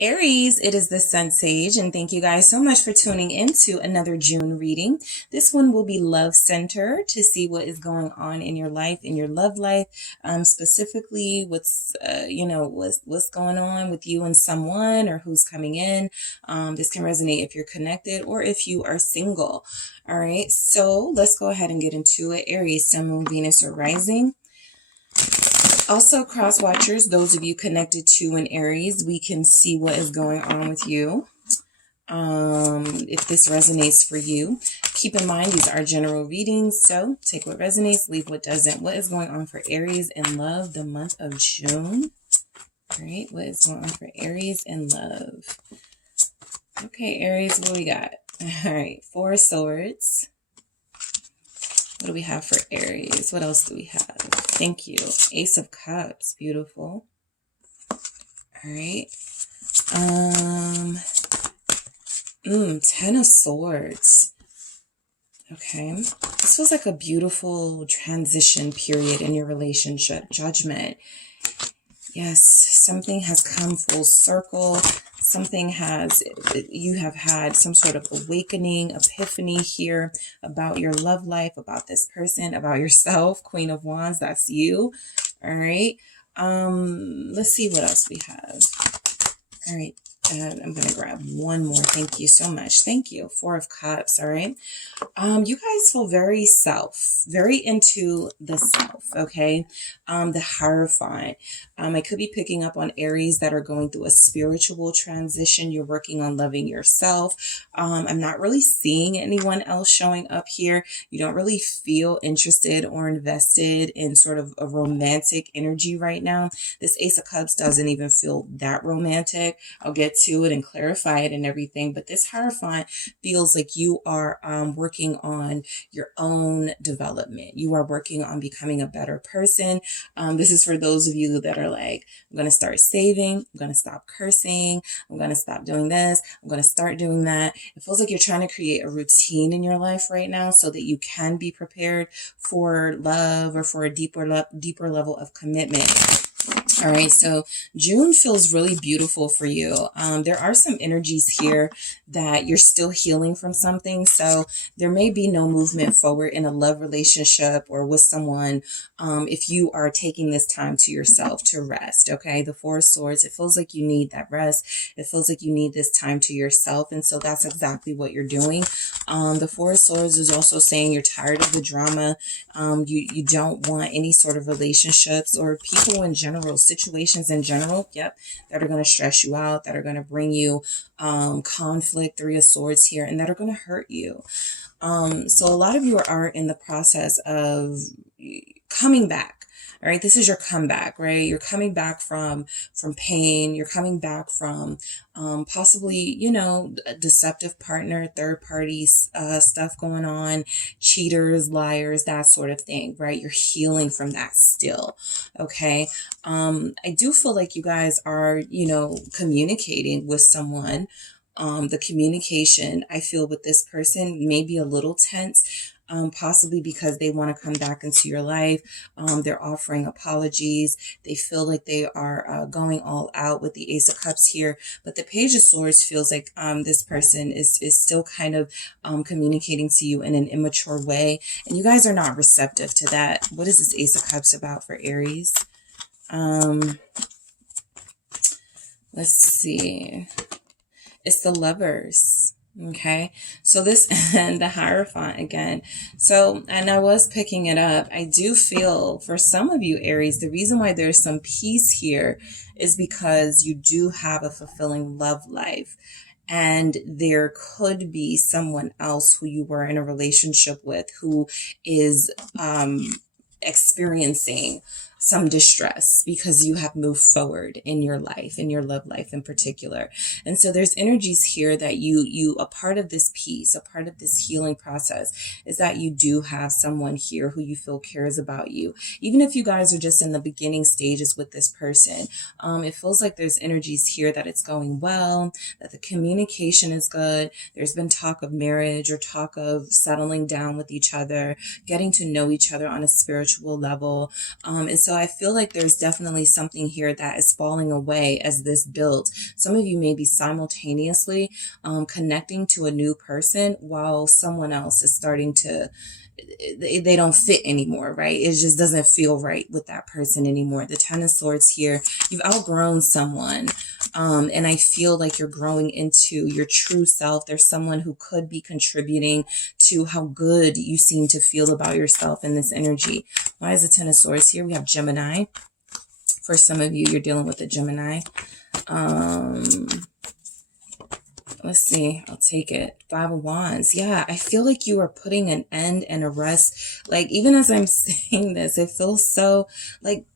Aries, it is the Sun Sage, and thank you guys so much for tuning into another June reading. This one will be love centered to see what is going on in your life, in your love life, specifically what's what's going on with you and someone, or who's coming in. This can resonate if you're connected or if you are single. All right, so let's go ahead and get into it. Aries, Sun, Moon, Venus, or Rising. Also, cross watchers, those of you connected to an Aries, we can see what is going on with you. If this resonates for you, keep in mind these are general readings, so take what resonates, leave what doesn't. What is going on for Aries in love the month of June? All right, what is going on for Aries in love? Okay, Aries, what do we got? All right, Four of Swords. What do we have for Aries? What else do we have? Thank you. Ace of Cups. Beautiful. All right. 10 of Swords. Okay. This feels like a beautiful transition period in your relationship. Judgment. Yes, something has come full circle. You have had some sort of awakening, epiphany here about your love life, about this person, about yourself. Queen of Wands, that's you. All right. Let's see what else we have. All right. I'm going to grab one more. Thank you so much. Thank you. Four of Cups. All right. You guys feel very very into the self. Okay. The Hierophant. I could be picking up on Aries that are going through a spiritual transition. You're working on loving yourself. I'm not really seeing anyone else showing up here. You don't really feel interested or invested in sort of a romantic energy right now. This Ace of Cups doesn't even feel that romantic. I'll get to it and clarify it and everything, but this Hierophant feels like you are working on your own development. You are working on becoming a better person. This is for those of you that are like, I'm going to start saving. I'm going to stop cursing. I'm going to stop doing this. I'm going to start doing that. It feels like you're trying to create a routine in your life right now so that you can be prepared for love or for a deeper level of commitment. All right, so June feels really beautiful for you. There are some energies here that you're still healing from something. So there may be no movement forward in a love relationship or with someone if you are taking this time to yourself to rest. Okay, the Four of Swords, it feels like you need that rest. It feels like you need this time to yourself. And so that's exactly what you're doing. The Four of Swords is also saying you're tired of the drama. You don't want any sort of relationships or people in general, situations in general, that are going to stress you out, that are going to bring you conflict, Three of Swords here, and that are going to hurt you. So a lot of you are in the process of coming back. All right, this is your comeback, right? You're coming back from pain. You're coming back from possibly, a deceptive partner, third party stuff going on, cheaters, liars, that sort of thing, right? You're healing from that still, okay? I do feel like you guys are, communicating with someone. The communication I feel with this person may be a little tense. Possibly because they want to come back into your life. They're offering apologies. They feel like they are going all out with the Ace of Cups here. But the Page of Swords feels like this person is still kind of communicating to you in an immature way. And you guys are not receptive to that. What is this Ace of Cups about for Aries? Let's see. It's the Lovers. Okay, so this and the Hierophant again. So, and I was picking it up. I do feel for some of you, Aries, the reason why there's some peace here is because you do have a fulfilling love life. And there could be someone else who you were in a relationship with who is experiencing some distress because you have moved forward in your life, in your love life in particular. And so there's energies here that a part of this piece, a part of this healing process is that you do have someone here who you feel cares about you. Even if you guys are just in the beginning stages with this person, it feels like there's energies here that it's going well, that the communication is good. There's been talk of marriage or talk of settling down with each other, getting to know each other on a spiritual level. And so so I feel like there's definitely something here that is falling away as this builds. Some of you may be simultaneously connecting to a new person while someone else is starting to, they don't fit anymore, right? It just doesn't feel right with that person anymore. The Ten of Swords here, you've outgrown someone. And I feel like you're growing into your true self. There's someone who could be contributing to how good you seem to feel about yourself in this energy. Why is the Ten of Swords here? We have Gemini. For some of you, you're dealing with a Gemini. Let's see. I'll take it. Five of Wands. Yeah, I feel like you are putting an end and a rest. Like, even as I'm saying this, it feels so, like,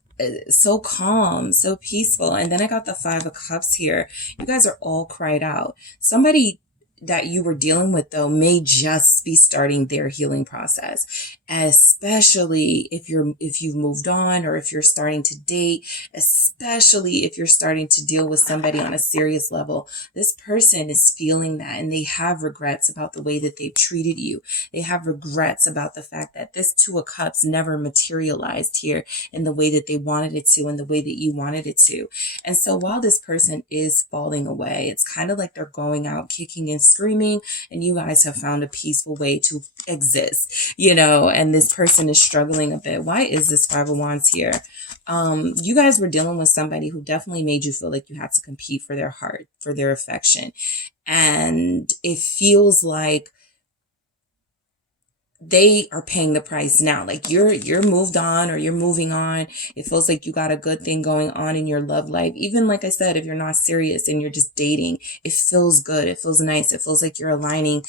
so calm, so peaceful. And then I got the Five of Cups here. You guys are all cried out. Somebody that you were dealing with, though, may just be starting their healing process, especially if you've moved on, or if you're starting to date, especially if you're starting to deal with somebody on a serious level. This person is feeling that, and they have regrets about the way that they've treated you. They have regrets about the fact that this Two of Cups never materialized here in the way that they wanted it to, and the way that you wanted it to. And so while this person is falling away, it's kind of like they're going out kicking and screaming, and you guys have found a peaceful way to exist, you know, and this person is struggling a bit. Why is this Five of Wands here? You guys were dealing with somebody who definitely made you feel like you had to compete for their heart, for their affection. And it feels like they are paying the price now. Like you're moved on, or you're moving on. It feels like you got a good thing going on in your love life. Even like I said, if you're not serious and you're just dating, it feels good. It feels nice. It feels like you're aligning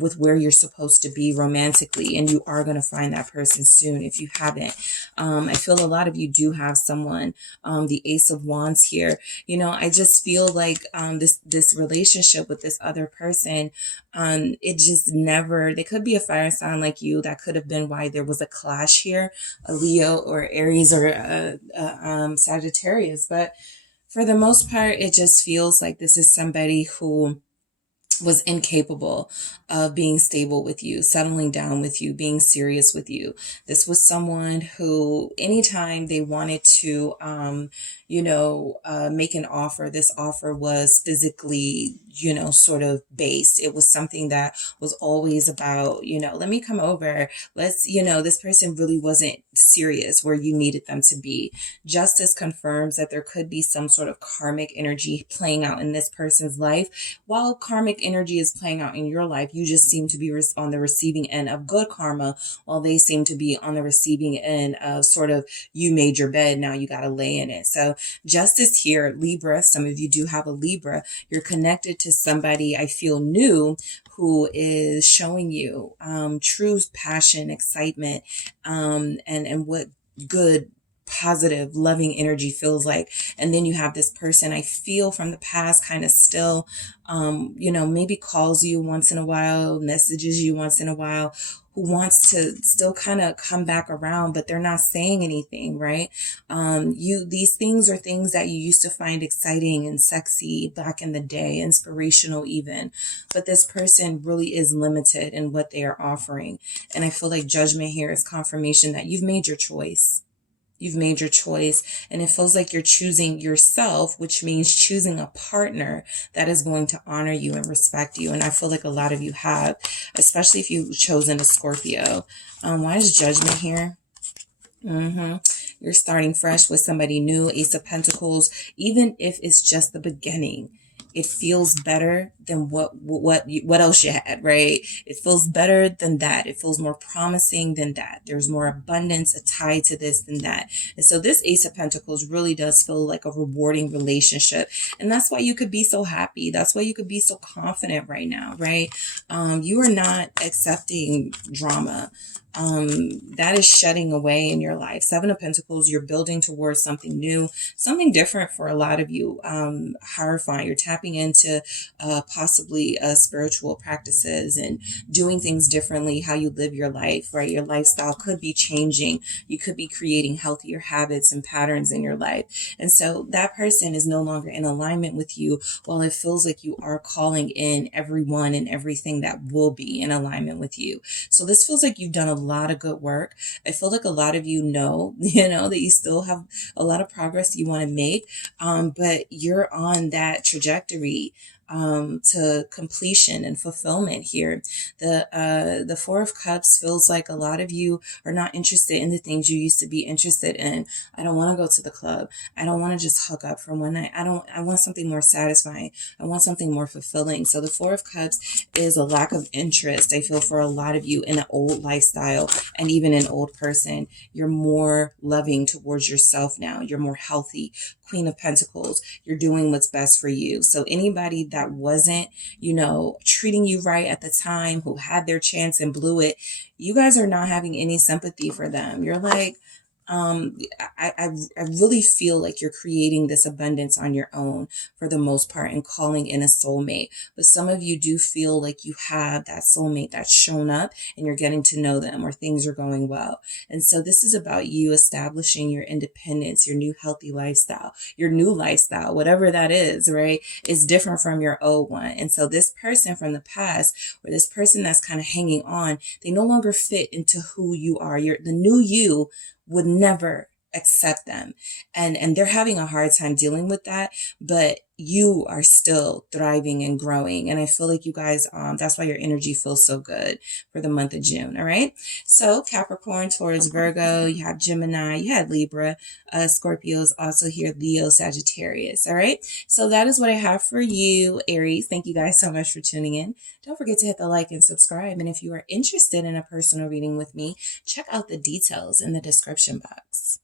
with where you're supposed to be romantically, and you are going to find that person soon if you haven't. I feel a lot of you do have someone, the Ace of Wands here. You know, I just feel like this relationship with this other person, it just never, they could be a fire sign like you. That could have been why there was a clash here, a Leo or Aries or Sagittarius. But for the most part, it just feels like this is somebody who was incapable of being stable with you, settling down with you, being serious with you. This was someone who, anytime they wanted to, make an offer, this offer was physically, sort of based. It was something that was always about, let me come over. Let's, this person really wasn't serious where you needed them to be. Justice confirms that there could be some sort of karmic energy playing out in this person's life. While karmic energy is playing out in your life, you just seem to be on the receiving end of good karma, while they seem to be on the receiving end of sort of, you made your bed, now you got to lay in it. So justice here, Libra, some of you do have a Libra. You're connected to somebody, I feel, new, who is showing you true passion, excitement, and what good, positive, loving energy feels like. And then you have this person, I feel, from the past, kind of still, maybe calls you once in a while, messages you once in a while, who wants to still kind of come back around, but they're not saying anything, right? These things are things that you used to find exciting and sexy back in the day, inspirational even, but this person really is limited in what they are offering. And I feel like Judgment here is confirmation that you've made your choice. You've made your choice, and it feels like you're choosing yourself, which means choosing a partner that is going to honor you and respect you. And I feel like a lot of you have, especially if you've chosen a Scorpio. Why is Judgment here? You're starting fresh with somebody new, Ace of Pentacles. Even if it's just the beginning, it feels better than what else you had, right? It feels better than that. It feels more promising than that. There's more abundance tied to this than that. And so this Ace of Pentacles really does feel like a rewarding relationship. And that's why you could be so happy. That's why you could be so confident right now, right? You are not accepting drama. That is shedding away in your life. Seven of Pentacles, you're building towards something new, something different for a lot of you. Horrifying. You're tapping into possibly spiritual practices and doing things differently, how you live your life, right? Your lifestyle could be changing. You could be creating healthier habits and patterns in your life. And so that person is no longer in alignment with you, while it feels like you are calling in everyone and everything that will be in alignment with you. So this feels like you've done a lot of good work. I feel like a lot of you know, that you still have a lot of progress you want to make, but you're on that trajectory to completion and fulfillment here. The Four of Cups feels like a lot of you are not interested in the things you used to be interested in. I don't want to go to the club. I don't want to just hook up for one night. I want something more satisfying. I want something more fulfilling. So the Four of Cups is a lack of interest, I feel, for a lot of you in an old lifestyle and even an old person. You're more loving towards yourself now. You're more healthy. Queen of Pentacles, you're doing what's best for you. So anybody that wasn't, treating you right at the time, who had their chance and blew it, you guys are not having any sympathy for them. You're like, I really feel like you're creating this abundance on your own for the most part and calling in a soulmate. But some of you do feel like you have that soulmate that's shown up and you're getting to know them or things are going well. And so this is about you establishing your independence, your new healthy lifestyle, your new lifestyle, whatever that is, right? Is different from your old one. And so this person from the past or this person that's kind of hanging on, they no longer fit into who you are. The new you would never accept them. And they're having a hard time dealing with that, but you are still thriving and growing. And I feel like you guys, that's why your energy feels so good for the month of June. All right. So Capricorn, Taurus, Virgo, you have Gemini, you had Libra, Scorpios also here, Leo, Sagittarius. All right. So that is what I have for you, Aries. Thank you guys so much for tuning in. Don't forget to hit the like and subscribe. And if you are interested in a personal reading with me, check out the details in the description box.